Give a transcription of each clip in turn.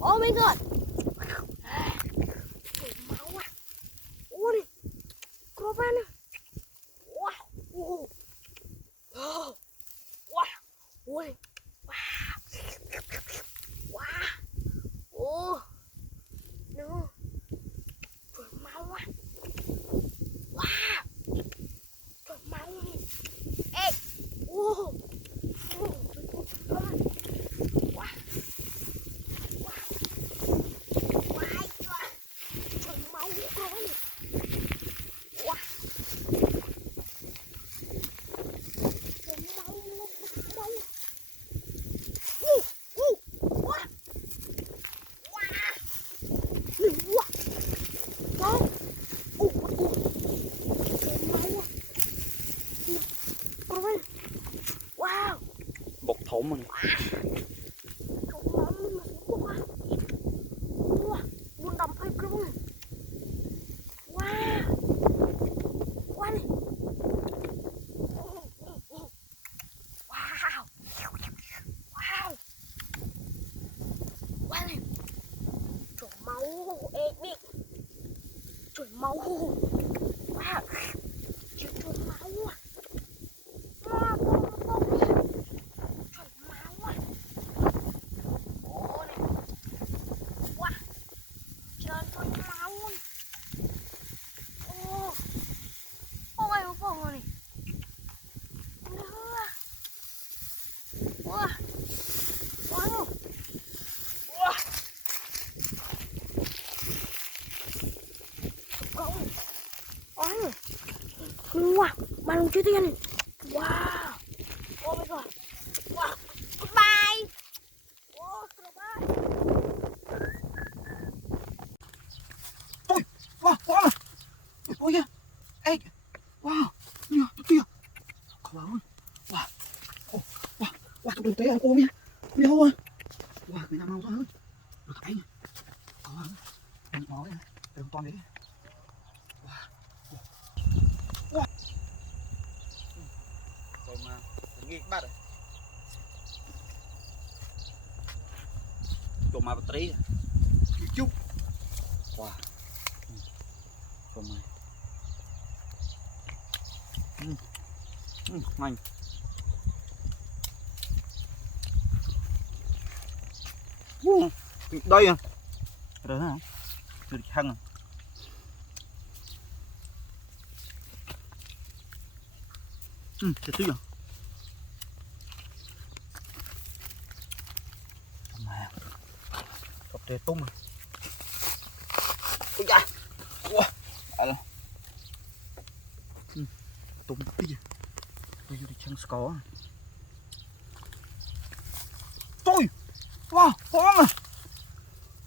Oh my god. Máu à. Ui này. Có ba nè. Wow. Wow. Wow. Ui. Wow. Wow. Ồ. Nó. Trời máu à. Wow. Trời máu này. Ê. Wow. Bột thủng rồi. Trời máu. Wow. Trời máu à. Trời máu à. Ồ này. Wow. Trời máu này. Ồ. Ôi ôi này. Wow. Wow. Wow, malam cuti kan? Wow, oh my god, wow, goodbye. Oh, goodbye. Ôi, wow, wow, ôi kìa, ê, wow, kìa, kìa, cậu ơi, wow, wow, wow, wow, chụp được té ở cô nha, đi đâu rồi? Wow, người nào mau thôi, được thấy nha, cậu ơi, anh nói nha, đừng toàn đấy. Rồi mà nghĩ bắt rồi. Chỗ mà bắt trí chút. Wow. Chỗ mà. Nhanh. Đây à. Rồi hả? Được hăng. Chết chứ. Cặp tê tung rồi. Ôi da. Wow. Tung tí gì. Tôi vô đi chăng có. Tôi. Wow, con à.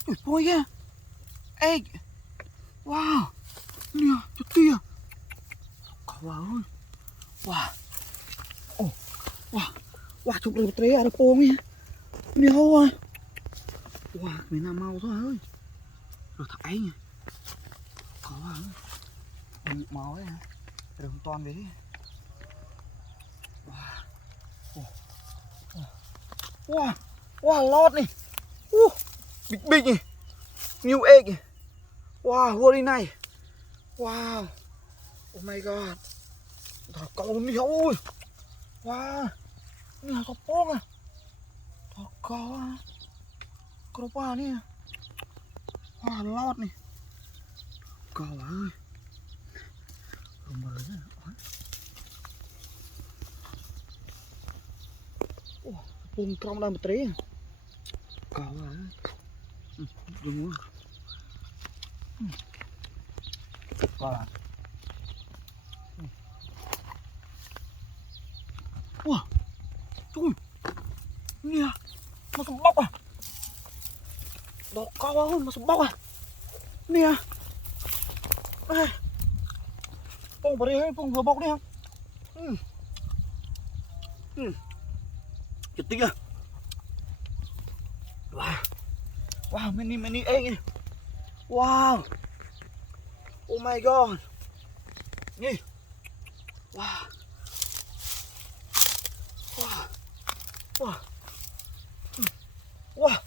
Ôi ôi kìa. Ê. Wow. Nè, chết tia. Cậu ơi. Wow. Oh. Wow. Wow, chụp được tre ở đây nha. Nè hô à. Wow, mình làm mau thôi ơi. Rồi thải nha. Có à. Bị máu ấy hả? Đừng toàn đấy. Wow. Wow. Wow, lót này. Big big này. New egg này. Wow, very nice. Wow. Oh my god. Thằng con đi ôi. Wow. Ini là sopong à. Thằng con. Kenapa nih? Wah, lót này. Cò ơi. Rumah aja. Wah, sopong trong dalam baterai. Cò ơi. Dùng quá. Cò à. Wah. Trời. Nè. Masuk bọc à. Đó cao hơn masuk bọc à. Nè. Ê. Pong vào đây, Pong vào bọc đi không? Chụp tích à. Wow. Wow, many egg. Wow. Oh my god. Nè. Wow. Wow. Wow. Wow.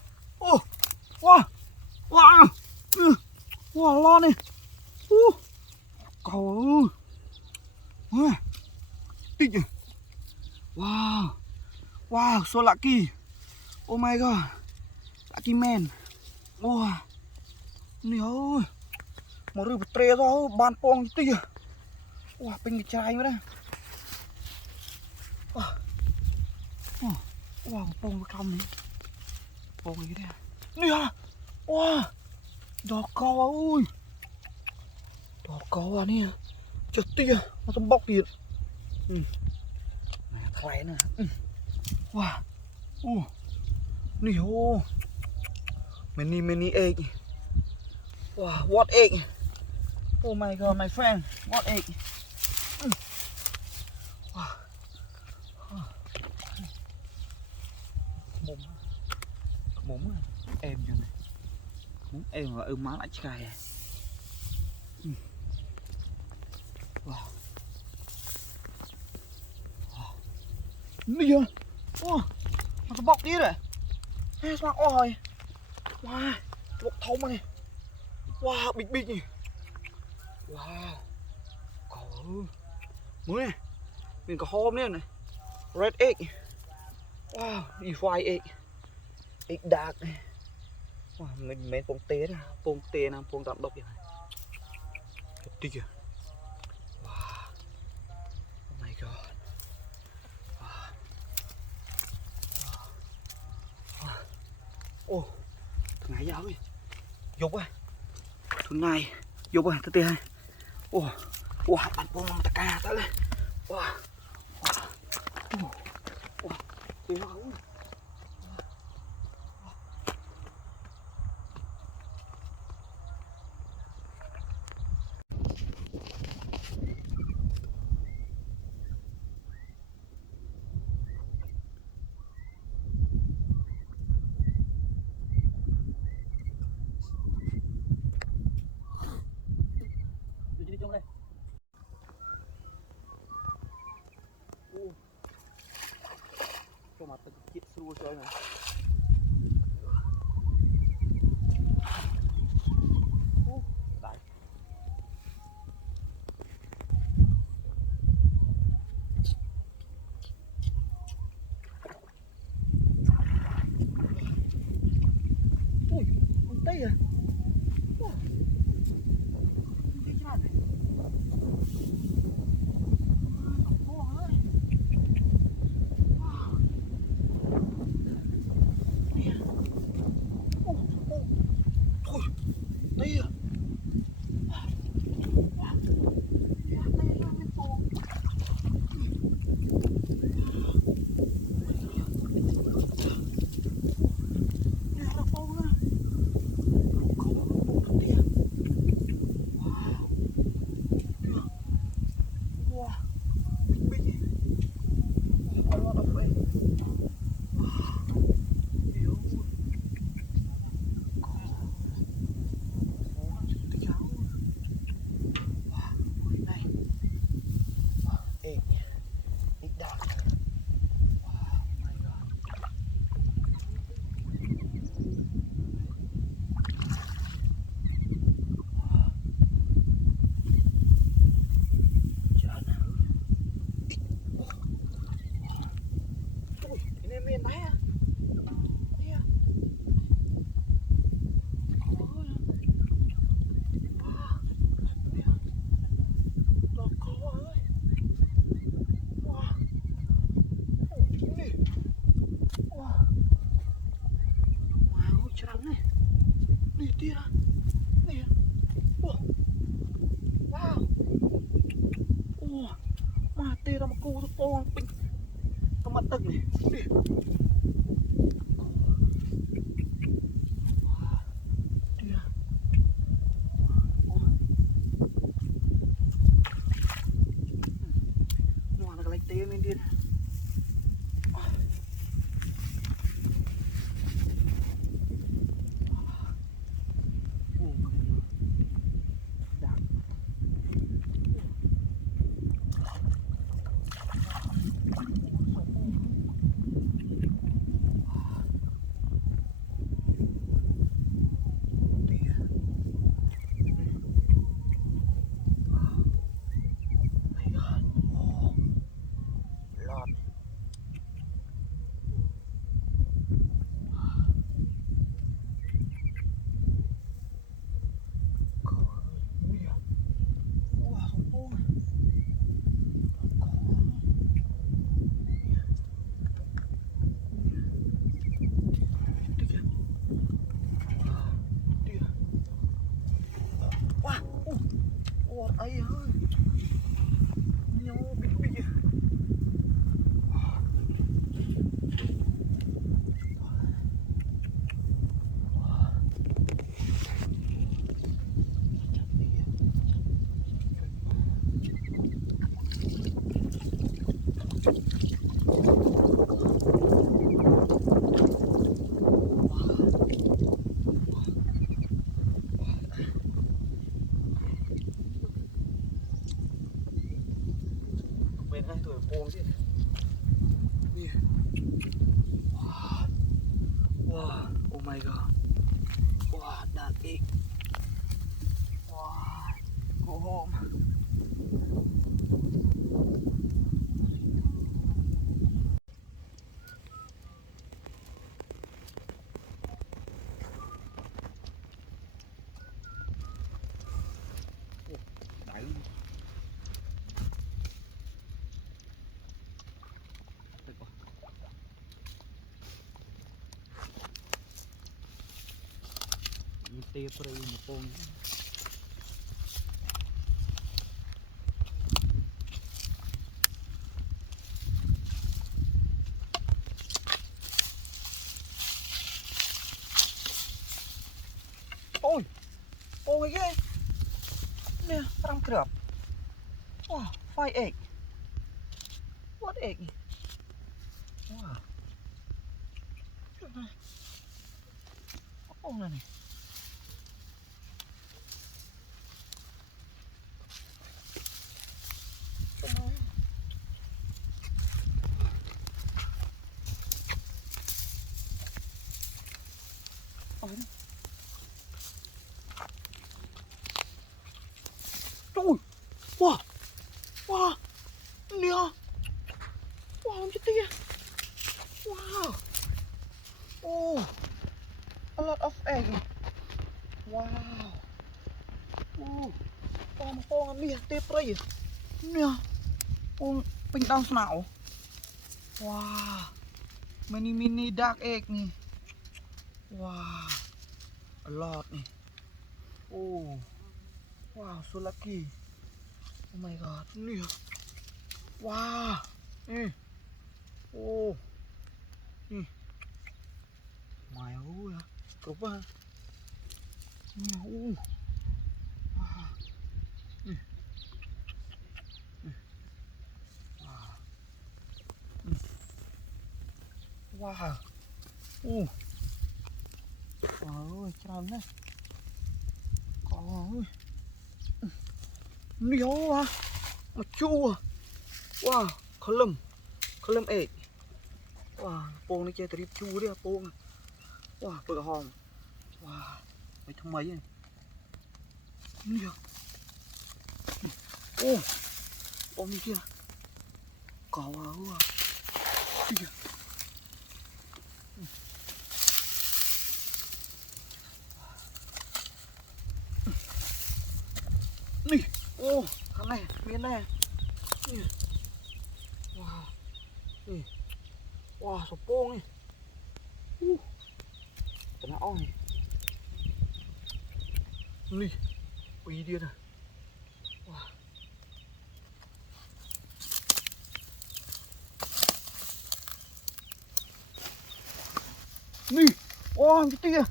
Oh. Wow. Wow. Wow, lo này. Cậu ơi. Tích rồi. Wow. Wow, so lucky. Oh my god. Lucky man. Wow. Này ơi. Mà rư bật tre ra ban pong tích rồi. Wow, bên cái chai mới đây. Wow, pong vào trong này. Pong này cái này à. Wow. Đỏ cao ơi. Đỏ cao à nè. Chết tia. Nó tông bóc tiền. Này thay nè. Wow. Nè ô. Many egg. Wow, what egg? Oh my god, my friend. What egg? Wow. Mồm em cho này. Muốn em mà má lại cay à. Wow. Wow. Bây giờ. Wow. Nó bọc đi rồi. Hey, sao ôi. Wow. Bọc thông này. Wow, big nhỉ. Wow. Cậu ơi. Mới này. Mình có hôm này này. Red egg. Wow, fried egg. Egg dark này. Wow, mình mấy pong tê đó, pong tê nè, pong tạm độc vậy này. Đi kìa. Wow. Oh my god. Wow. Wow. Oh, thằng này giáo đi. Dục á. Thằng này, dục à, tê hai. Oh, wow, bạn pong mang taka tới lên. Wow. Wow. Wow. Đi nó không. Đi trong đây. Cho mặt tao chết xua chơi này. Đấy. Ui, con tây à. Wow. Cái này. tia nè. Wow. Mà tê ra mà cô nó to pin. Tao mặt tầng này. Đi. Tia. Nó là cái tê lên điên. Ấy ơi, nhau bị bên hai tuổi buông chứ. Wow. Wow. Oh my god. Wow, that big. Wow. Go home. Đấy. Tê por aí no pão. Ôi, ôi ghê. Nè, răng crab. Wow, 5 egg. What egg? Wow. Ôi này. Trời, wow, wow, nè, wow, ông chết tia, wow, oh, a lot of egg, wow, oh, wow, con nè, tê prey, nè, con pin đăng nào, wow, mini dark egg nè, wow, a lot nè, oh. Wow, so lucky. Oh my god. Nè. Wow. Nè. Oh. Nè. Mày ơi. Cục á. Nè. Oh. Wow. Nè. Nè. Wow. Nè. Wow. Oh. Wow ơi, tròn đấy. Con ơi. Nè quá. Mà chua. Wow, column egg. Wow, pong nó chơi trip chua đấy pong. Wow, bự hòm. Wow, mấy thằng mấy này. Nè. Ô, ôm đi kia. Có à. Kìa. Nè. Ô, thằng này, miếng này. Nè. Wow. Nè. Wow, sổ pong này. Tao nó on này. Ui, ui đi nè. Wow. Nè, wow, cái tia.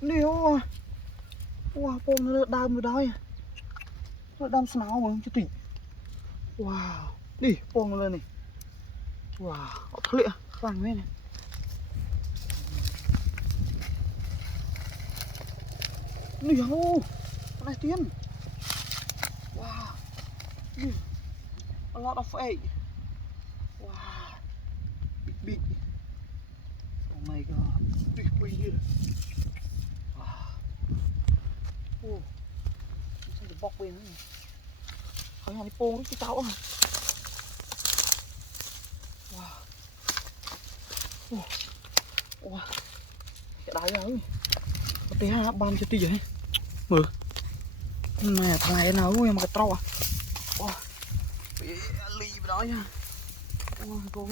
Nè, wow. Wow, bông nó đau rồi đấy. Nó đâm sáo mà cái tia. Wow, đi, bông nó lên này. Wow, họ thật lịa, vàng thế này. Nè, ô, con này tiên. Wow, nè, a lot of egg. Wow, big. Oh my god, đi, quay đi. Wow, ô, sao được bọc bên này. Hỏi hàng đi bông đấy, cái cháu à. Wow, ô, wow, cái đáy ra ơi. Có tí ha, ban cho tí vậy. Mở. Nè, thằng này nào ui mà cái trâu à. Wow, bị lì vào đó nha. Wow, cô